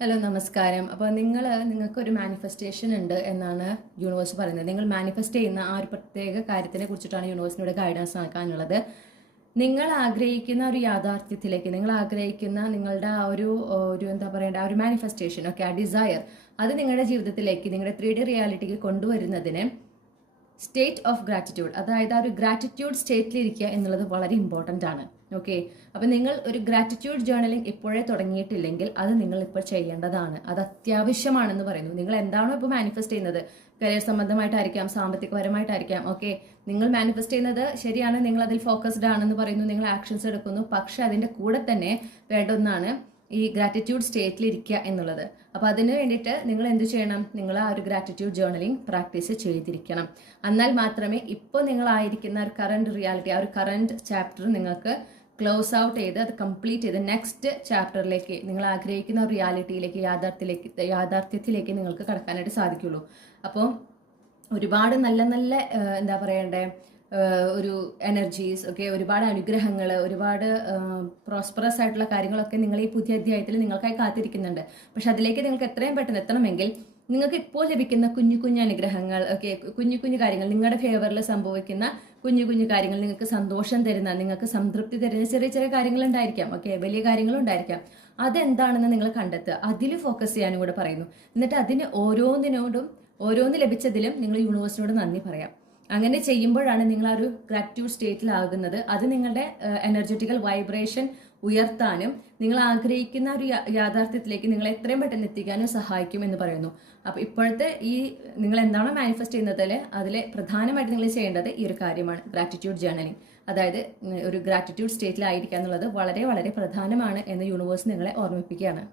Hello നമസ്കാരം. അപ്പോൾ നിങ്ങൾക്കൊരു മാനിഫെസ്റ്റേഷൻ ഉണ്ട് എന്നാണ് യൂണിവേഴ്സ് പറയുന്നത്. നിങ്ങൾ മാനിഫെസ്റ്റ് ചെയ്യുന്ന ആ ഒരു പ്രത്യേക കാര്യത്തിനെ കുറിച്ചിട്ടാണ് യൂണിവേഴ്സിനോട് ഗൈഡൻസ് നൽകാനുള്ളത്. നിങ്ങൾ ആഗ്രഹിക്കുന്ന ഒരു യാഥാർത്ഥ്യത്തിലേക്ക്, നിങ്ങൾ ആഗ്രഹിക്കുന്ന നിങ്ങളുടെ ആ ഒരു എന്താ പറയേണ്ട ആ ഒരു മാനിഫെസ്റ്റേഷൻ, ഓക്കെ, ആ ഡിസയർ, അത് നിങ്ങളുടെ ജീവിതത്തിലേക്ക്, നിങ്ങളുടെ 3D റിയാലിറ്റിക്ക് കൊണ്ടുവരുന്നതിന് സ്റ്റേറ്റ് ഓഫ് ഗ്രാറ്റിറ്റ്യൂഡ്, അതായത് ആ ഒരു ഗ്രാറ്റിറ്റ്യൂഡ് സ്റ്റേറ്റിലിരിക്കുക എന്നുള്ളത് വളരെ ഇമ്പോർട്ടൻ്റ് ആണ്. ഓക്കെ, അപ്പം നിങ്ങൾ ഒരു ഗ്രാറ്റിറ്റ്യൂഡ് ജേർണലിംഗ് ഇപ്പോഴേ തുടങ്ങിയിട്ടില്ലെങ്കിൽ അത് നിങ്ങൾ ഇപ്പോൾ ചെയ്യേണ്ടതാണ്. അത് അത്യാവശ്യമാണെന്ന് പറയുന്നു. നിങ്ങൾ എന്താണോ ഇപ്പോൾ മാനിഫെസ്റ്റ് ചെയ്യുന്നത്, കരിയർ സംബന്ധമായിട്ടായിരിക്കാം, സാമ്പത്തികപരമായിട്ടായിരിക്കാം, ഓക്കെ, നിങ്ങൾ മാനിഫെസ്റ്റ് ചെയ്യുന്നത് ശരിയാണ്, നിങ്ങൾ അതിൽ ഫോക്കസ്ഡ് ആണെന്ന് പറയുന്നു, നിങ്ങൾ ആക്ഷൻസ് എടുക്കുന്നു. പക്ഷെ അതിൻ്റെ കൂടെ തന്നെ വേണ്ട ഒന്നാണ് ഈ ഗ്രാറ്റിറ്റ്യൂഡ് സ്റ്റേറ്റിൽ ഇരിക്കുക എന്നുള്ളത്. അപ്പോൾ അതിന് വേണ്ടിയിട്ട് നിങ്ങൾ എന്ത് ചെയ്യണം? നിങ്ങൾ ആ ഒരു ഗ്രാറ്റിറ്റ്യൂഡ് ജേർണലിംഗ് പ്രാക്ടീസ് ചെയ്തിരിക്കണം. എന്നാൽ മാത്രമേ ഇപ്പോൾ നിങ്ങളായിരിക്കുന്ന ഒരു കറണ്ട് റിയാലിറ്റി, ആ ഒരു കറണ്ട് ചാപ്റ്റർ നിങ്ങൾക്ക് ക്ലോസ് ഔട്ട് ചെയ്ത് അത് കംപ്ലീറ്റ് ചെയ്ത് നെക്സ്റ്റ് ചാപ്റ്ററിലേക്ക്, നിങ്ങൾ ആഗ്രഹിക്കുന്ന ഒരു റിയാലിറ്റിയിലേക്ക്, യാഥാർത്ഥ്യത്തിലേക്ക് നിങ്ങൾക്ക് കടക്കാനായിട്ട് സാധിക്കുള്ളൂ. അപ്പോൾ ഒരുപാട് നല്ല നല്ല എന്താ പറയണ്ടേ ഒരു എനർജീസ്, ഓക്കെ, ഒരുപാട് അനുഗ്രഹങ്ങൾ, ഒരുപാട് പ്രോസ്പറസ് ആയിട്ടുള്ള കാര്യങ്ങളൊക്കെ നിങ്ങൾ ഈ പുതിയ അധ്യായത്തിൽ നിങ്ങൾക്കായി കാത്തിരിക്കുന്നുണ്ട്. പക്ഷെ അതിലേക്ക് നിങ്ങൾക്ക് എത്രയും പെട്ടെന്ന് എത്തണമെങ്കിൽ നിങ്ങൾക്ക് ഇപ്പോൾ ലഭിക്കുന്ന കുഞ്ഞു കുഞ്ഞു അനുഗ്രഹങ്ങൾ, ഓക്കെ, കുഞ്ഞു കുഞ്ഞു കാര്യങ്ങൾ, നിങ്ങളുടെ ഫേവറിൽ സംഭവിക്കുന്ന കുഞ്ഞു കുഞ്ഞു കാര്യങ്ങൾ, നിങ്ങൾക്ക് സന്തോഷം തരുന്ന, നിങ്ങൾക്ക് സംതൃപ്തി തരുന്ന ചെറിയ ചെറിയ കാര്യങ്ങൾ ഉണ്ടായിരിക്കാം, ഓക്കെ, വലിയ കാര്യങ്ങളും ഉണ്ടായിരിക്കാം. അതെന്താണെന്ന് നിങ്ങൾ കണ്ടെത്തുക, അതിൽ ഫോക്കസ് ചെയ്യാനും കൂടെ പറയുന്നു. എന്നിട്ട് അതിന് ഓരോന്ന് ലഭിച്ചതിലും നിങ്ങൾ യൂണിവേഴ്സിനോട് നന്ദി പറയാം. അങ്ങനെ ചെയ്യുമ്പോഴാണ് നിങ്ങൾ ആ ഒരു ഗ്രാറ്റിറ്റ്യൂഡ് സ്റ്റേറ്റിലാകുന്നത്. അത് നിങ്ങളുടെ എനർജറ്റിക്കൽ വൈബ്രേഷൻ ഉയർത്താനും നിങ്ങൾ ആഗ്രഹിക്കുന്ന ഒരു യാഥാർത്ഥ്യത്തിലേക്ക് നിങ്ങൾ എത്രയും പെട്ടെന്ന് എത്തിക്കാനും സഹായിക്കും എന്ന് പറയുന്നു. അപ്പോൾ ഇപ്പോഴത്തെ നിങ്ങൾ എന്താണോ മാനിഫെസ്റ്റ് ചെയ്യുന്നതിൽ അതിൽ പ്രധാനമായിട്ട് നിങ്ങൾ ചെയ്യേണ്ടത് ഈ ഒരു കാര്യമാണ്, ഗ്രാറ്റിറ്റ്യൂഡ് ജേർണലിംഗ്. അതായത് ഒരു ഗ്രാറ്റിറ്റ്യൂഡ് സ്റ്റേറ്റിലായിരിക്കുക എന്നുള്ളത് വളരെ വളരെ പ്രധാനമാണ് എന്ന് യൂണിവേഴ്സ് നിങ്ങളെ ഓർമ്മിപ്പിക്കുകയാണ്.